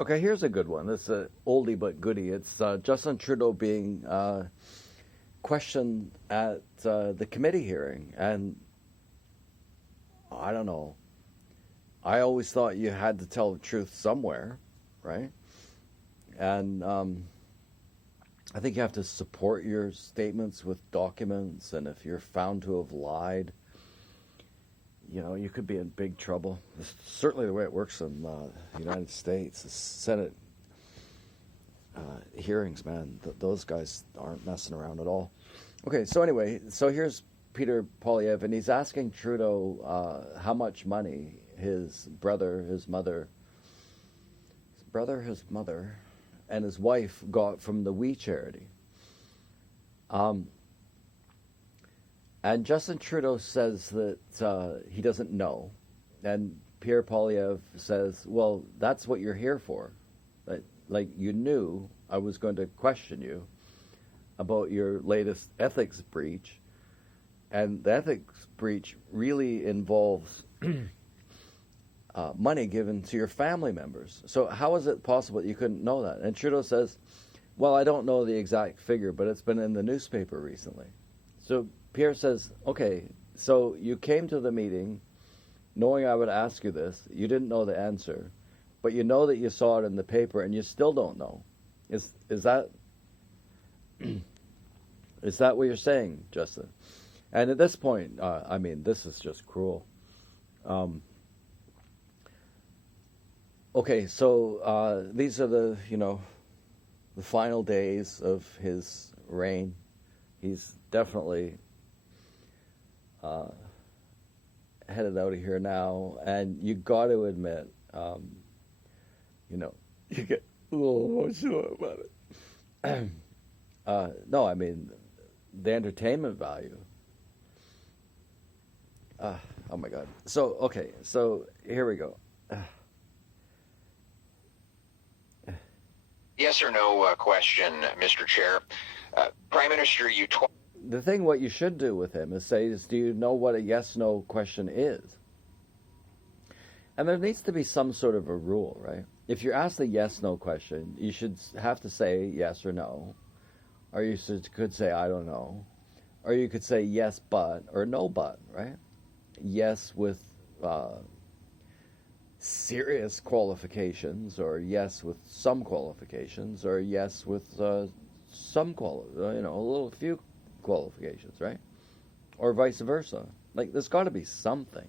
Okay, here's a good one. This is a oldie but goodie. It's Justin Trudeau being questioned at the committee hearing, and I don't know. I always thought you had to tell the truth somewhere, right? And I think you have to support your statements with documents, and if you're found to have lied, you could be in big trouble. It's certainly the way it works in the United States. The Senate hearings, man, those guys aren't messing around at all. Okay, so anyway, so here's Peter Polyev, and he's asking Trudeau how much money his brother, his mother, and his wife got from the We Charity. And Justin Trudeau says that he doesn't know. And Pierre Poilievre says, well, that's what you're here for. Like you knew I was going to question you about your latest ethics breach. And the ethics breach really involves money given to your family members. So how is it possible that you couldn't know that? And Trudeau says, well, I don't know the exact figure, but it's been in the newspaper recently. So Pierre says, okay, so you came to the meeting knowing I would ask you this. You didn't know the answer, but you know that you saw it in the paper and you still don't know. Is that is that what you're saying, Justin? And at this point, I mean, this is just cruel. Okay, so these are the final days of his reign. He's definitely headed out of here now, and you got to admit, you get a little emotional about it. No, I mean, the entertainment value. Oh my God. So, okay, so here we go. Yes or no question, Mr. Chair. Prime Minister, the thing what you should do with him is say, do you know what a yes-no question is? And there needs to be some sort of a rule, right? If you're asked a yes-no question, you should have to say yes or no. Or you could say, I don't know. Or you could say yes, but, or no, but, right? Yes with serious qualifications, or yes with some qualifications, or yes with a little few qualifications, right? Or vice versa. Like, there's got to be something.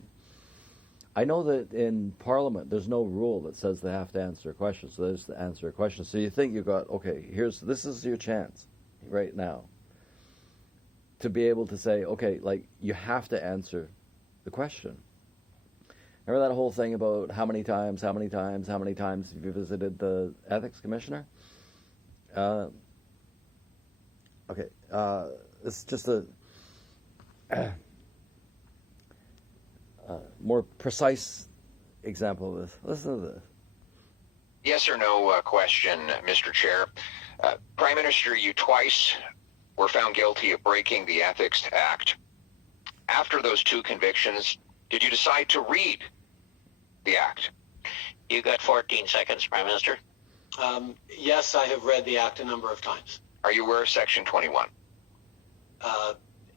I know that in Parliament there's no rule that says they have to answer a question, so they just answer a question. So you think you got, okay, this is your chance right now to be able to say, okay, like, you have to answer the question. Remember that whole thing about how many times have you visited the ethics commissioner? Okay, this is just a more precise example of this. Listen to this. Yes or no question, Mr. Chair. Prime Minister, you twice were found guilty of breaking the Ethics Act. After those two convictions, did you decide to read the Act? You got 14 seconds, Prime Minister. Yes, I have read the Act a number of times. Are you aware of Section 21?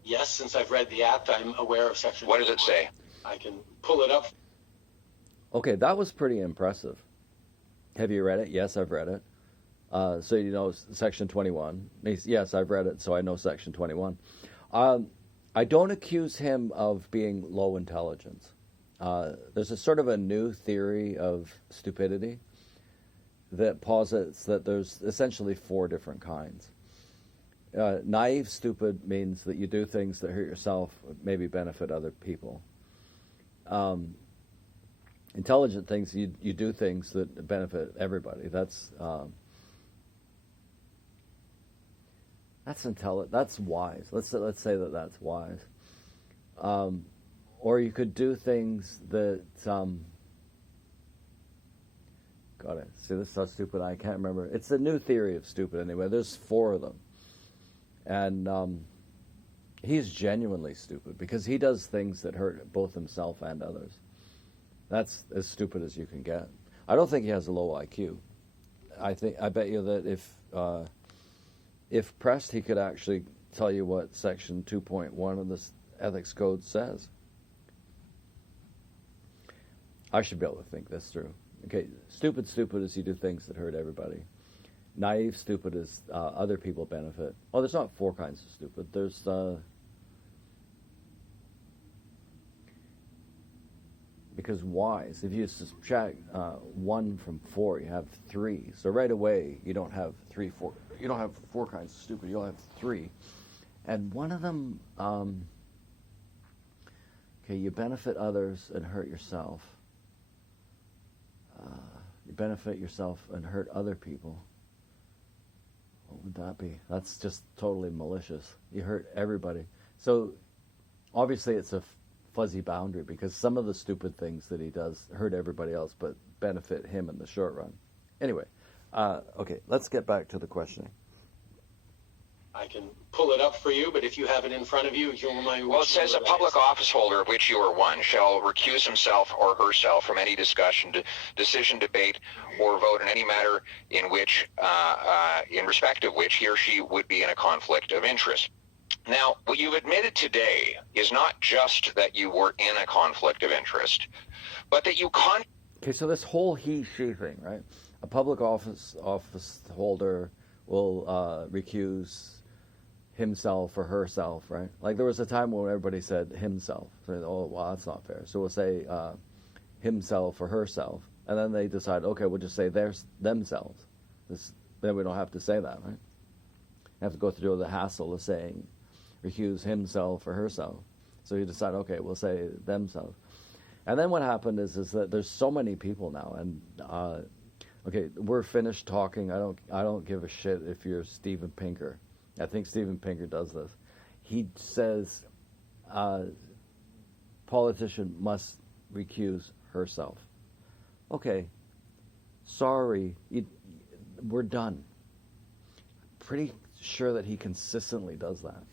Yes, since I've read the Act, I'm aware of Section 21. What does it say? I can pull it up. Okay, that was pretty impressive. Have you read it? Yes, I've read it. So you know Section 21. Yes, I've read it, so I know Section 21. I don't accuse him of being low intelligence. There's a sort of a new theory of stupidity that posits that there's essentially four different kinds. Naive stupid means that you do things that hurt yourself, maybe benefit other people. Intelligent things, you do things that benefit everybody. That's intelligent. That's wise. Let's say that that's wise. Or you could do things that got it. See, this is how stupid I can't remember. It's a new theory of stupid anyway. There's four of them. And he's genuinely stupid because he does things that hurt both himself and others. That's as stupid as you can get. I don't think he has a low IQ. I bet you that if pressed, he could actually tell you what Section 2.1 of the Ethics Code says. I should be able to think this through. Okay, stupid is you do things that hurt everybody. Naive stupid is other people benefit. Oh, there's not 4 kinds of stupid. There's because wise. If you subtract 1 from 4, you have 3. So right away, you don't have 4. You don't have 4 kinds of stupid. You'll have 3, and one of them. Okay, you benefit others and hurt yourself. You benefit yourself and hurt other people. What would that be? That's just totally malicious. You hurt everybody. So obviously it's a fuzzy boundary because some of the stupid things that he does hurt everybody else but benefit him in the short run. Anyway, okay, let's get back to the questioning. I can pull it up for you, but if you have it in front of you, you'll remind me. Well, it says a public office holder of which you are one shall recuse himself or herself from any discussion, decision, debate, or vote in any matter in which, in respect of which he or she would be in a conflict of interest. Now, what you've admitted today is not just that you were in a conflict of interest, but that you Okay, so this whole he/she thing, right? A public office holder will recuse himself or herself, right? Like there was a time when everybody said himself. So, oh, well, that's not fair. So we'll say himself or herself, and then they decide, okay, we'll just say themselves. Then we don't have to say that, right? You have to go through the hassle of saying recuse himself or herself. So you decide, okay, we'll say themselves. And then what happened is that there's so many people now, and okay, we're finished talking. I don't give a shit if you're Steven Pinker. I think Steven Pinker does this. He says politician must recuse herself. Okay, sorry, we're done. Pretty sure that he consistently does that.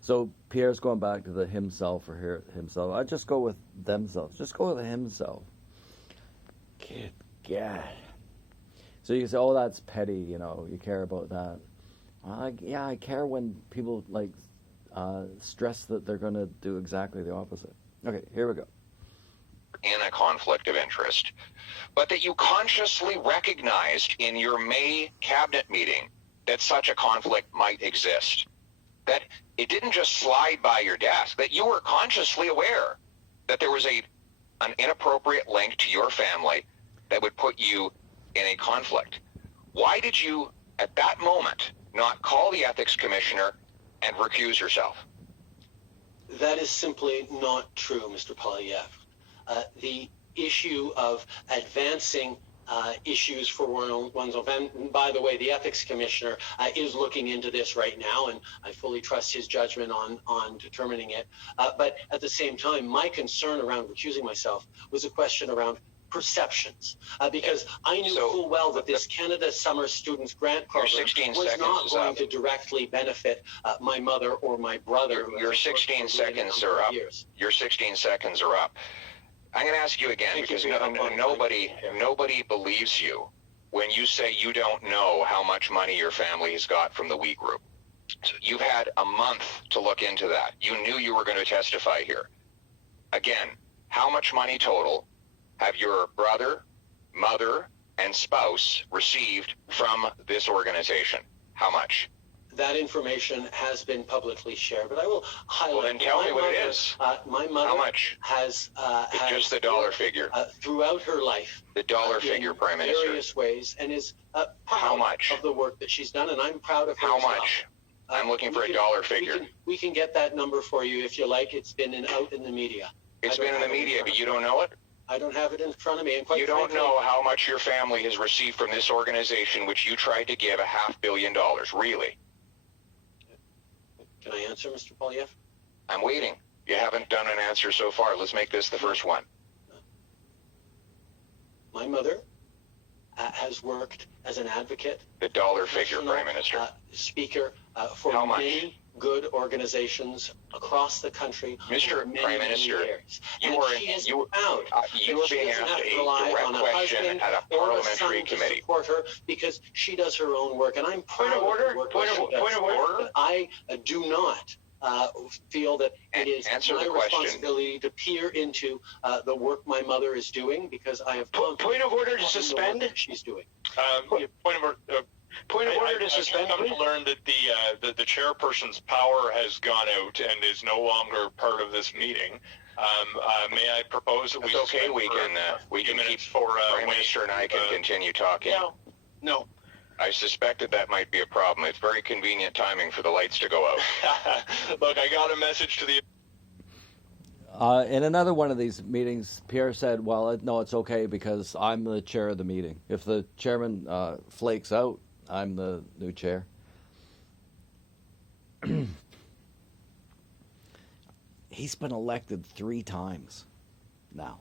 So Pierre's going back to the himself or himself. I just go with themselves. Just go with himself. Good God. So you say, oh, that's petty, you care about that. Yeah, I care when people stress that they're going to do exactly the opposite. Okay, here we go. in a conflict of interest, but that you consciously recognized in your May cabinet meeting that such a conflict might exist. That it didn't just slide by your desk, that you were consciously aware that there was an inappropriate link to your family that would put you in a conflict. Why did you, at that moment, not call the ethics commissioner and recuse yourself? That is simply not true, Mr. Poilievre. The issue of advancing issues for one's own family, and by the way, the ethics commissioner is looking into this right now, and I fully trust his judgment on determining it. But at the same time, my concern around recusing myself was a question around perceptions, because I knew full well that this Canada Summer Students Grant Program was not going to directly benefit my mother or my brother. Your 16 seconds are up. Your 16 seconds are up. I'm going to ask you again, because nobody believes you when you say you don't know how much money your family has got from the We Group. So you've had a month to look into that. You knew you were going to testify here. Again, how much money total have your brother, mother, and spouse received from this organization? How much? That information has been publicly shared, but I will highlight. Well, then tell me what it is. My mother How much? has just the dollar figure. Throughout her life. The dollar figure, Prime Minister. Various ways, and is proud How much? of the work that she's done, and I'm proud of her. How as well. much? I'm looking for a dollar figure. We can get that number for you if you like. It's been out in the media. It's been in the media, but you don't know it? I don't have it in front of me. And quite You don't frankly, know how much your family has received from this organization, which you tried to give $500 million, really? Can I answer, Mr. Poilievre? I'm waiting. You haven't done an answer so far. Let's make this the first one. My mother has worked as an advocate. The dollar figure, professional, Prime Minister. Speaker for How much? many good organizations across the country Mr. for many, Prime many Minister, years. you And are she is you proud you that are she being doesn't asked have to a rely direct on a question husband at a or a parliamentary son to committee. support her because she does her own work. And I'm proud Point of order. of the work Point that of she does. order. But I do not feel that it is Answer my the question. responsibility to peer into the work my mother is doing because I have Point of order to confidence in the work suspend. that she's doing. Point of order. Point of order to I've suspend. come to learn that the chairperson's power has gone out and is no longer part of this meeting. May I propose that It's we okay. suspend We for can a few keep minutes for Prime Minister and I can continue talking. No. I suspected that might be a problem. It's very convenient timing for the lights to go out. Look, I got a message to the. In another one of these meetings, Pierre said, well, no, it's okay because I'm the chair of the meeting. If the chairman flakes out, I'm the new chair. He's been elected 3 times now.